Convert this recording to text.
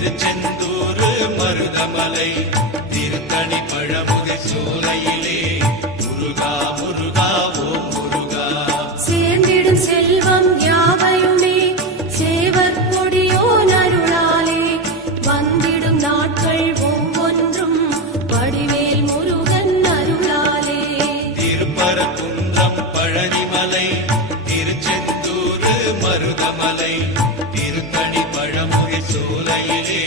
திருச்செந்தூர் மருதமலை திருத்தணி பழமுதிர் சோலையிலே முருகா முருகா ஓம் முருகா. சேர்ந்திடும் செல்வம் யாவையுமே சேவர் கொடியோ நருளாலே வந்திடும் நாட்கள் ஒவ்வொன்றும் வடிவேல் முருகன் அருளாலே. திருப்பரங்குன்றம் பழனிமலை திருச்செந்தூர் மருதமலை திருத்தணி பழமுதிர் சோலையிலே